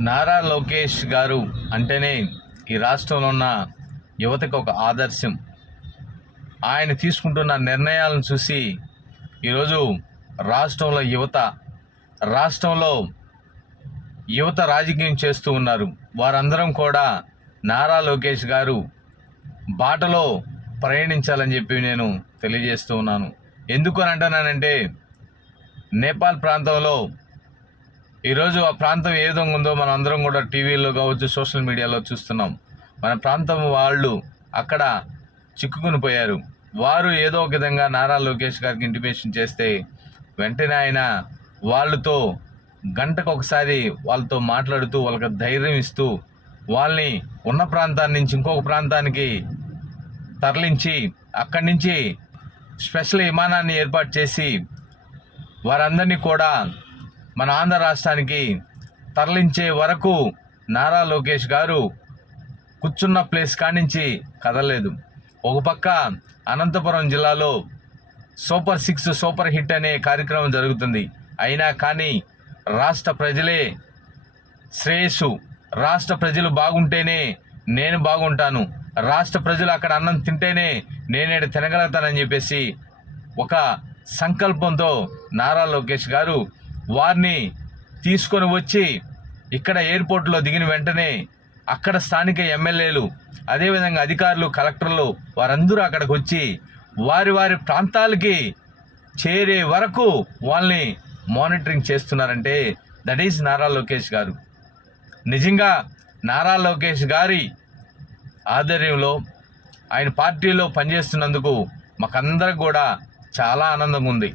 నారా లోకేష్ గారు అంటేనే ఈ రాష్ట్రంలో ఉన్న యువతకు ఒక ఆదర్శం. ఆయన తీసుకుంటున్న నిర్ణయాలను చూసి ఈరోజు రాష్ట్రంలో యువత రాష్ట్రంలో యువత రాజకీయం చేస్తూ ఉన్నారు. వారందరం కూడా నారా లోకేష్ గారు బాటలో ప్రయాణించాలని చెప్పి నేను తెలియజేస్తూ ఉన్నాను. ఎందుకు అని అంటున్నానంటే నేపాల్ ప్రాంతంలో ఈరోజు ఆ ప్రాంతం ఏ విధంగా ఉందో మనం అందరం కూడా టీవీలో కావచ్చు సోషల్ మీడియాలో చూస్తున్నాం. మన ప్రాంతం వాళ్ళు అక్కడ చిక్కుకుని పోయారు. వారు ఏదో ఒక విధంగా నారా లోకేష్ గారికి ఇంటిమేషన్ చేస్తే వెంటనే ఆయన వాళ్ళతో గంటకు ఒకసారి వాళ్ళతో మాట్లాడుతూ వాళ్ళకి ధైర్యం ఇస్తూ వాళ్ళని ఉన్న ప్రాంతాన్ని నుంచి ఇంకొక ప్రాంతానికి తరలించి అక్కడి నుంచి స్పెషల్ విమానాన్ని ఏర్పాటు చేసి వారందరినీ కూడా మన ఆంధ్ర రాష్ట్రానికి తరలించే వరకు నారా లోకేష్ గారు కూర్చున్న ప్లేస్ కానించి కదలలేదు. ఒక పక్క అనంతపురం జిల్లాలో సూపర్ సిక్స్ సూపర్ హిట్ అనే కార్యక్రమం జరుగుతుంది. అయినా కానీ రాష్ట్ర ప్రజలే శ్రేయస్సు. రాష్ట్ర ప్రజలు బాగుంటేనే నేను బాగుంటాను. రాష్ట్ర ప్రజలు అక్కడ అన్నం తింటేనే నేనేడు తినగలుగుతానని చెప్పేసి ఒక సంకల్పంతో నారా లోకేష్ గారు వారిని తీసుకొని వచ్చి ఇక్కడ ఎయిర్పోర్ట్లో దిగిన వెంటనే అక్కడ స్థానిక ఎమ్మెల్యేలు అదేవిధంగా అధికారులు కలెక్టర్లు వారందరూ అక్కడికి వచ్చి వారి వారి ప్రాంతాలకి చేరే వరకు వాళ్ళని మానిటరింగ్ చేస్తున్నారంటే దట్ ఈజ్ నారా లోకేష్ గారు. నిజంగా నారా లోకేష్ గారి ఆధ్వర్యంలో ఆయన పార్టీలో పనిచేస్తున్నందుకు మాకందరికి కూడా చాలా ఆనందంగా ఉంది.